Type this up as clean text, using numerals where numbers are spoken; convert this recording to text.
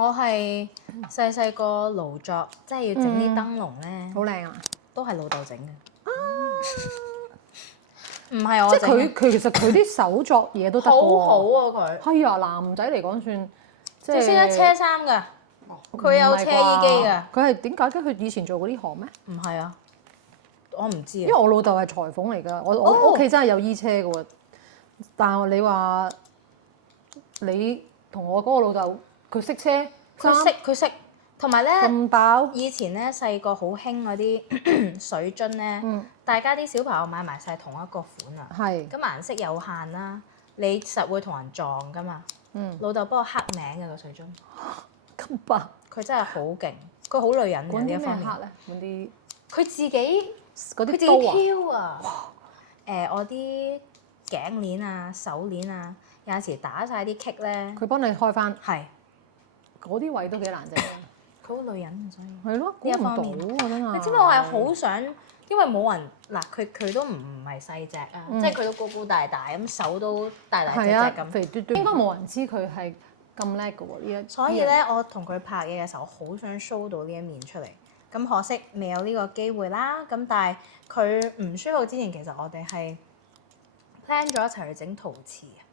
我係細個勞作，即係要整啲燈籠咧，好靚啊！都係老豆整嘅。唔係我即係佢其實佢啲手作嘢都得好喎。好啊佢。係啊，男仔嚟講算即係佢識得車衫㗎，佢有車衣機㗎。佢係點解嘅？佢以前做過呢行咩？唔係啊，我唔知啊。因為我老豆係裁縫嚟㗎，我屋企真係有衣車㗎喎。但係你話你同我嗰個老豆，佢識車，佢識，同埋咧咁飽。以前咧細個好興嗰啲水樽咧，大家啲小朋友買埋晒同一個款啊。係。咁顏色有限啦，你實會同人撞㗎嘛。老豆幫我刻名嘅個水樽。咁白。佢真係好勁，佢好女人嘅呢一方面。刻咧？揾啲佢自己嗰啲刀挑啊！我啲頸鏈啊、手鏈啊，有陣時打晒啲棘咧。佢幫你開翻。係。嗰啲位都幾難整。佢好女人啊，所以。係咯，呢一方面。估唔到啊真係。你知唔知我係好想，因為冇人嗱，佢都唔係細隻啊，即係佢都高高大大咁，手都大大隻隻咁。肥嘟嘟。應該冇人知佢係咁叻㗎喎呢一。所以咧，我同佢拍嘢嘅時候，好想 show 到呢一面出嚟。咁可惜未有呢個機會啦。咁但係佢唔 show 到之前，其實我哋係 plan 咗一齊去整陶瓷。